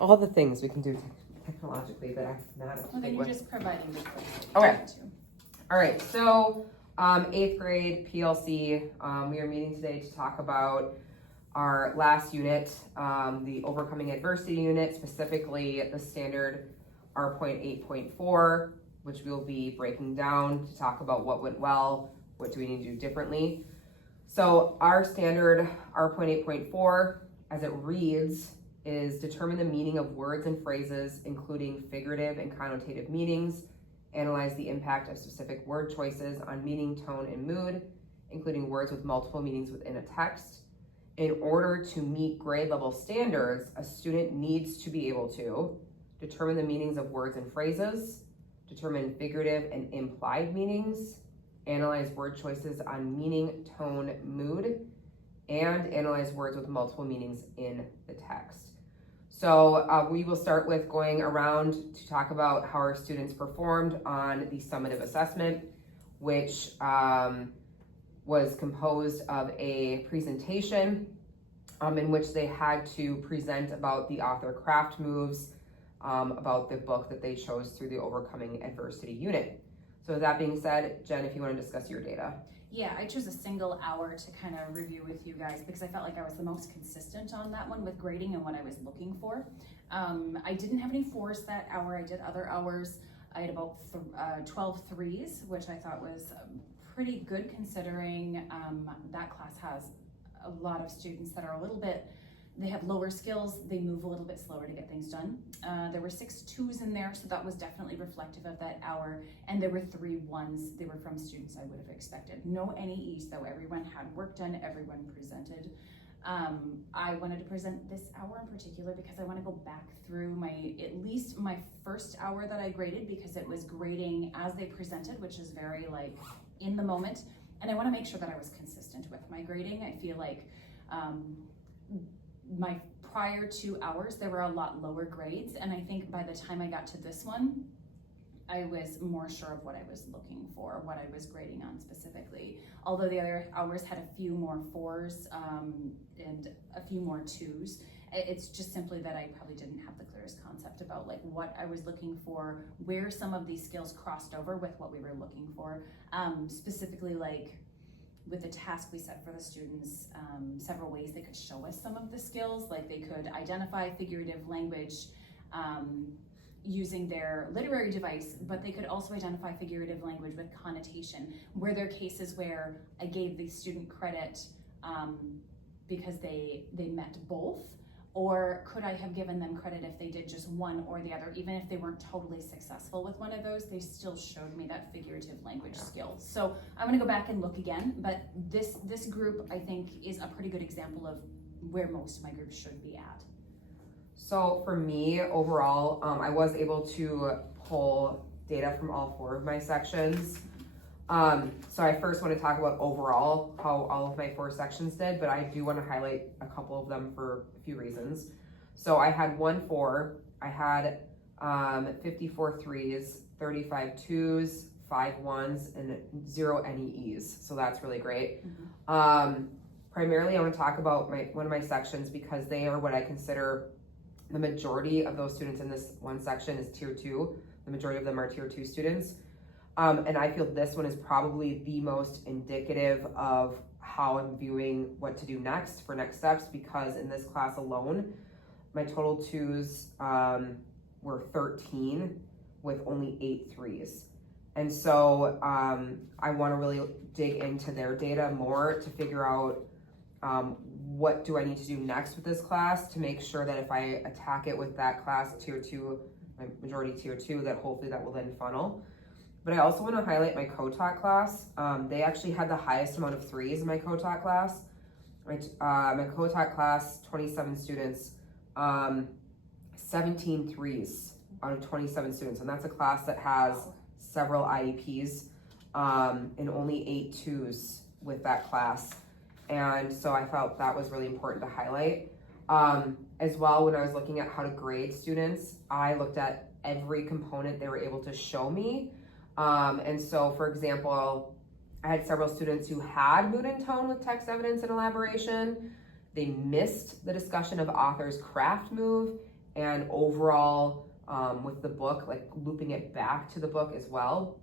all the things we can do technologically that I'm not Well, then you're just providing the Okay. All right, so 8th grade PLC, we are meeting today to talk about our last unit, the Overcoming Adversity unit, specifically the standard R.8.4, which we'll be breaking down to talk about what went well, what do we need to do differently. So our standard R.8.4, as it reads, is determine the meaning of words and phrases, including figurative and connotative meanings, analyze the impact of specific word choices on meaning, tone, and mood, including words with multiple meanings within a text. In order to meet grade level standards, a student needs to be able to determine the meanings of words and phrases, determine figurative and implied meanings, analyze word choices on meaning, tone, mood, and analyze words with multiple meanings in the text. So we will start with going around to talk about how our students performed on the summative assessment, which was composed of a presentation in which they had to present about the author craft moves, about the book that they chose through the Overcoming Adversity unit. So with that being said, Jen, if you want to discuss your data. Yeah, I chose a single hour to kind of review with you guys because I felt like I was the most consistent on that one with grading and what I was looking for. I didn't have any fours that hour. I did other hours. I had about 12 threes, which I thought was pretty good considering that class has a lot of students that are a little bit, they have lower skills, they move a little bit slower to get things done. There were 6 twos in there, so that was definitely reflective of that hour, and there were 3 ones. They were from students I would have expected. No NEEs though, everyone had work done, everyone presented. I wanted to present this hour in particular because I want to go back through at least my first hour that I graded, because it was grading as they presented, which is very like in the moment, and I want to make sure that I was consistent with my grading. I feel like my prior 2 hours, there were a lot lower grades, and I think by the time I got to this one, I was more sure of what I was looking for, what I was grading on specifically. Although the other hours had a few more 4s and a few more 2s. It's just simply that I probably didn't have the clearest concept about like what I was looking for, where some of these skills crossed over with what we were looking for. Specifically like with the task we set for the students, several ways they could show us some of the skills, like they could identify figurative language using their literary device, but they could also identify figurative language with connotation. Were there cases where I gave the student credit because they met both? Or could I have given them credit if they did just one or the other? Even if they weren't totally successful with one of those, they still showed me that figurative language skill. So I'm gonna go back and look again, but this group I think is a pretty good example of where most of my groups should be at. So for me, overall, I was able to pull data from all 4 of my sections. So I first want to talk about overall how all of my 4 sections did, but I do want to highlight a couple of them for a few reasons. So I had 1 4, I had 54 threes, 35 twos, 5 ones, and 0 NEEs. So that's really great. Primarily, I want to talk about one of my sections because they are what I consider the majority of those students in this one section is tier 2. The majority of them are tier 2 students. And I feel this one is probably the most indicative of how I'm viewing what to do next for next steps, because in this class alone, my total 2s were 13 with only 8 threes. And so I want to really dig into their data more to figure out what do I need to do next with this class to make sure that if I attack it with that class, tier 2, my majority tier 2, that hopefully that will then funnel. But I also want to highlight my co-taught class. They actually had the highest amount of threes in my co-taught class. My co-taught class, 27 students, 17 threes out of 27 students. And that's a class that has several IEPs and only 8 twos with that class. And so I felt that was really important to highlight. As well, when I was looking at how to grade students, I looked at every component they were able to show me. And so, for example, I had several students who had mood and tone with text evidence and elaboration. They missed the discussion of author's craft move, and overall with the book, like looping it back to the book as well.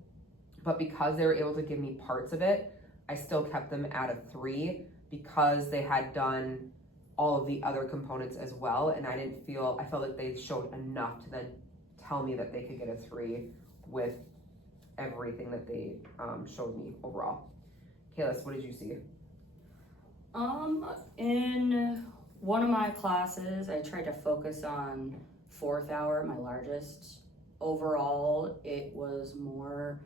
But because they were able to give me parts of it, I still kept them at a 3 because they had done all of the other components as well, and I felt like they showed enough to then tell me that they could get a 3 with everything that they showed me overall. Kayla, what did you see? In one of my classes, I tried to focus on 4th hour, my largest. Overall, it was more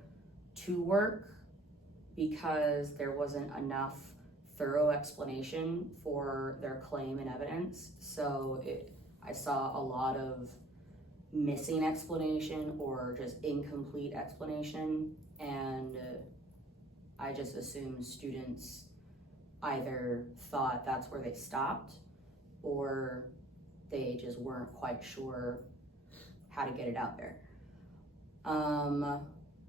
to work because there wasn't enough thorough explanation for their claim and evidence. So I saw a lot of missing explanation or just incomplete explanation, and I just assumed students either thought that's where they stopped or they just weren't quite sure how to get it out there.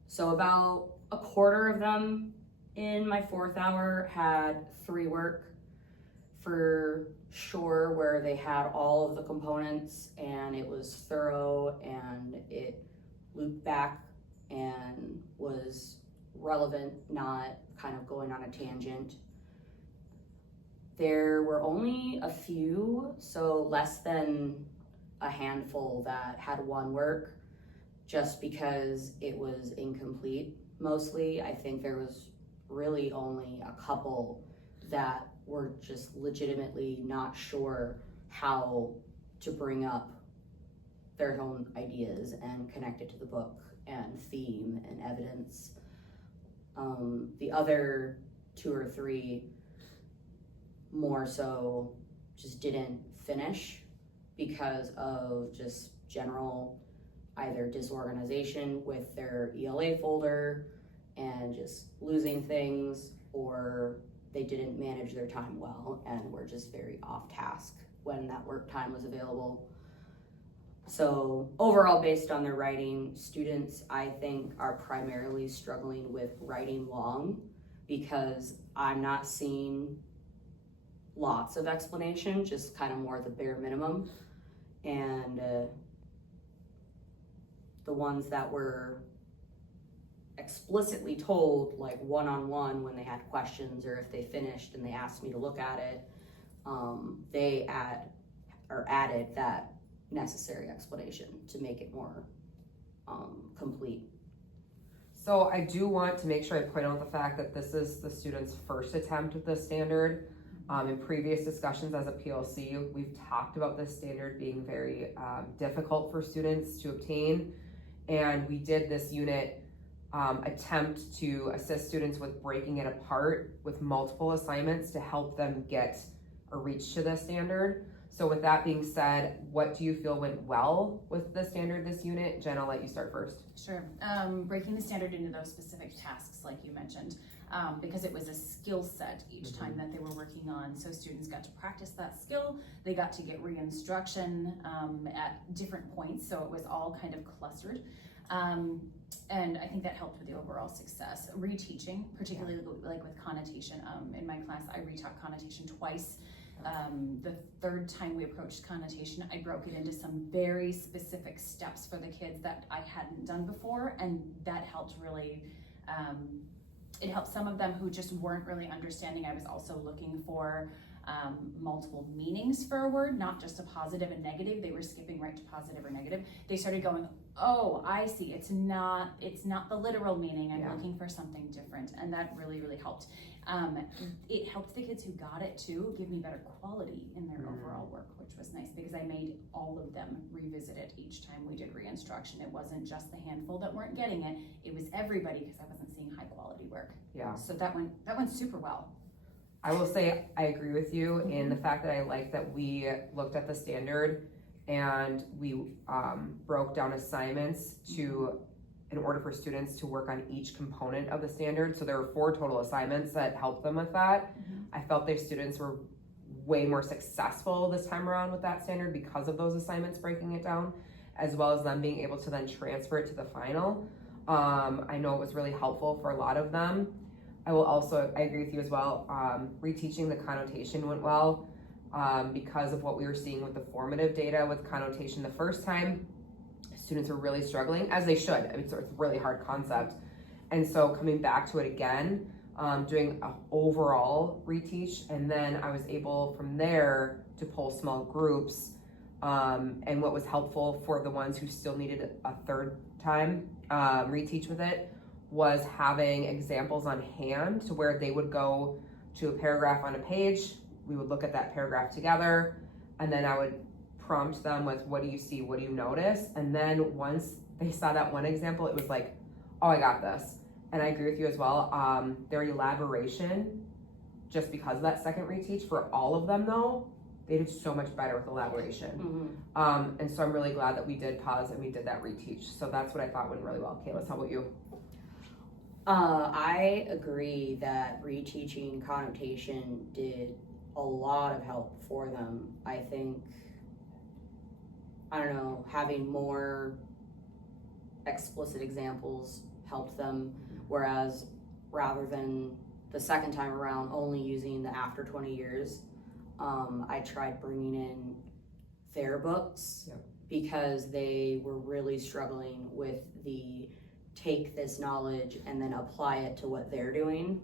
So about a quarter of them in my 4th hour had 3 work for sure, where they had all of the components and it was thorough and it looped back and was relevant, not kind of going on a tangent. There were only a few, so less than a handful, that had 1 work just because it was incomplete. Mostly, I think there was really only a couple that were just legitimately not sure how to bring up their own ideas and connect it to the book and theme and evidence. The other 2 or 3 more so just didn't finish because of just general either disorganization with their ELA folder and just losing things, or they didn't manage their time well and were just very off task when that work time was available. So overall, based on their writing, students I think are primarily struggling with writing long because I'm not seeing lots of explanation, just kind of more the bare minimum. And the ones that were explicitly told, like one-on-one when they had questions or if they finished and they asked me to look at it, they added that necessary explanation to make it more complete. So I do want to make sure I point out the fact that this is the student's first attempt at this standard. In previous discussions as a PLC, we've talked about this standard being very difficult for students to obtain, and we did this unit attempt to assist students with breaking it apart with multiple assignments to help them get or reach to the standard. So with that being said, what do you feel went well with the standard this unit? Jen, I'll let you start first. Sure. Breaking the standard into those specific tasks, like you mentioned, because it was a skill set each time that they were working on. So students got to practice that skill. They got to get re-instruction at different points. So it was all kind of clustered. And I think that helped with the overall success. Reteaching, particularly like with connotation. In my class, I retaught connotation twice. The 3rd time we approached connotation, I broke it into some very specific steps for the kids that I hadn't done before, and that helped really, it helped some of them who just weren't really understanding. I was also looking for multiple meanings for a word, not just a positive and negative. They were skipping right to positive or negative. They started going, oh, I see, it's not the literal meaning. I'm looking for something different, and that really, really helped. It helped the kids who got it too give me better quality in their overall work, which was nice because I made all of them revisit it each time we did re-instruction. It wasn't just the handful that weren't getting it, it was everybody, because I wasn't seeing high quality work. Yeah. So that went super well. I will say I agree with you in the fact that I like that we looked at the standard and we broke down assignments in order for students to work on each component of the standard. So there were 4 total assignments that helped them with that. I felt their students were way more successful this time around with that standard because of those assignments breaking it down, as well as them being able to then transfer it to the final. I know it was really helpful for a lot of them. I agree with you as well. Reteaching the connotation went well. because of what we were seeing with the formative data with connotation the first time. Students were really struggling, as they should. I mean, it's a really hard concept. And so coming back to it again, doing an overall reteach, and then I was able from there to pull small groups. And what was helpful for the ones who still needed a third time reteach with it was having examples on hand to where they would go to a paragraph on a page. We would look at that paragraph together, and then I would prompt them with, what do you see? What do you notice? And then once they saw that one example, it was like, oh, I got this. And I agree with you as well. Their elaboration, just because of that second reteach for all of them though, they did so much better with elaboration. And so I'm really glad that we did pause and we did that reteach. So that's what I thought went really well. Kayla, how about you? I agree that reteaching connotation did a lot of help for them. I think, I don't know, having more explicit examples helped them, whereas rather than the second time around only using the after 20 years, I tried bringing in their books because they were really struggling with the take this knowledge and then apply it to what they're doing.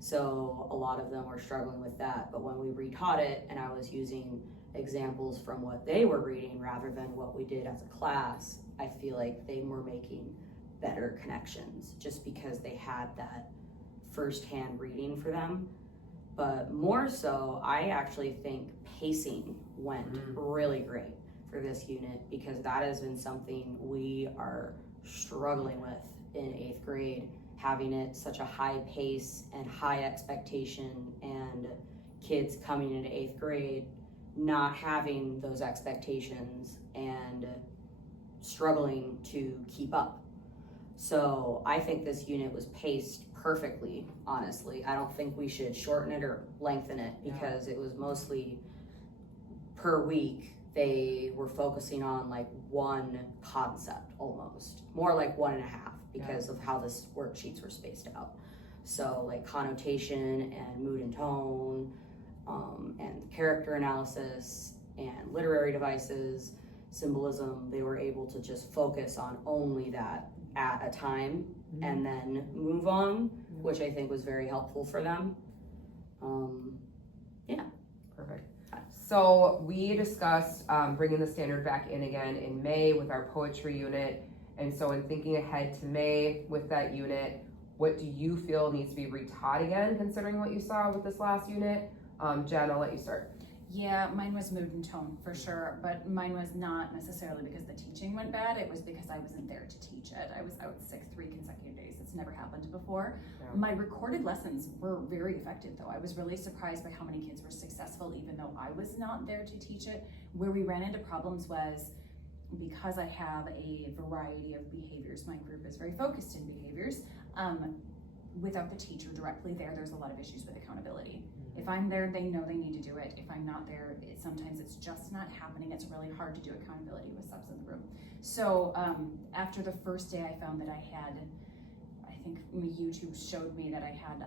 So a lot of them were struggling with that. But when we retaught it and I was using examples from what they were reading rather than what we did as a class, I feel like they were making better connections just because they had that firsthand reading for them. But more so, I actually think pacing went really great for this unit because that has been something we are struggling with in 8th grade, having it such a high pace and high expectation, and kids coming into 8th grade not having those expectations and struggling to keep up. So I think this unit was paced perfectly, honestly. I don't think we should shorten it or lengthen it because it was mostly per week. They were focusing on like one concept almost, more like 1.5 because of how the worksheets were spaced out. So like connotation and mood and tone, and character analysis and literary devices, symbolism, they were able to just focus on only that at a time and then move on, which I think was very helpful for them. Perfect. So we discussed bringing the standard back in again in May with our poetry unit. And so in thinking ahead to May with that unit, what do you feel needs to be retaught again, considering what you saw with this last unit? Jen, I'll let you start. Yeah, mine was mood and tone for sure, but mine was not necessarily because the teaching went bad. It was because I wasn't there to teach it. I was out sick 3 consecutive days. It's never happened before. My recorded lessons were very effective though. I was really surprised by how many kids were successful even though I was not there to teach it. Where we ran into problems was because I have a variety of behaviors, my group is very focused in behaviors. Without the teacher directly there, there's a lot of issues with accountability. If I'm there, they know they need to do it. If I'm not there, sometimes it's just not happening. It's really hard to do accountability with subs in the room. So after the first day, I found that I had, I think YouTube showed me that I had,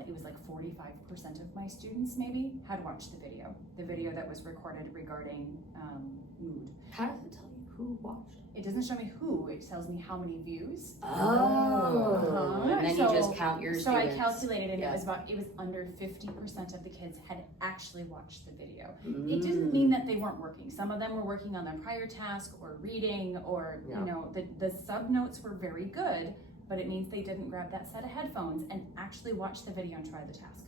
it was like 45% of my students maybe had watched the video that was recorded regarding mood. How does it tell you who watched? It doesn't show me who, it tells me how many views. And then you just count your students. So I calculated and it was under 50% of the kids had actually watched the video. It didn't mean that they weren't working. Some of them were working on their prior task or reading or, you know, the sub notes were very good, but it means they didn't grab that set of headphones and actually watch the video and try the task.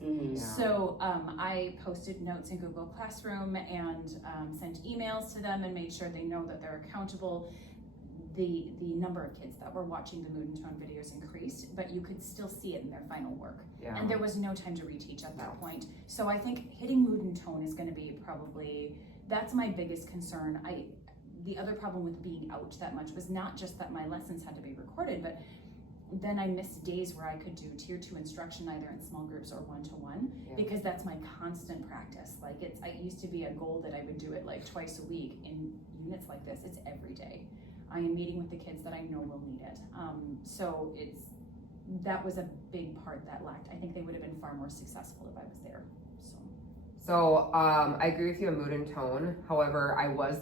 So I posted notes in Google Classroom and sent emails to them and made sure they know that they're accountable. The number of kids that were watching the mood and tone videos increased, but you could still see it in their final work. And there was no time to reteach at that point. So I think hitting mood and tone is gonna be probably, that's my biggest concern. The other problem with being out that much was not just that my lessons had to be recorded, but then I missed days where I could do tier 2 instruction either in small groups or one-to-one because that's my constant practice. Like it used to be a goal that I would do it like twice a week. In units like this, it's every day. I am meeting with the kids that I know will need it. So that was a big part that lacked. I think they would have been far more successful if I was there. So I agree with you on mood and tone. However, I was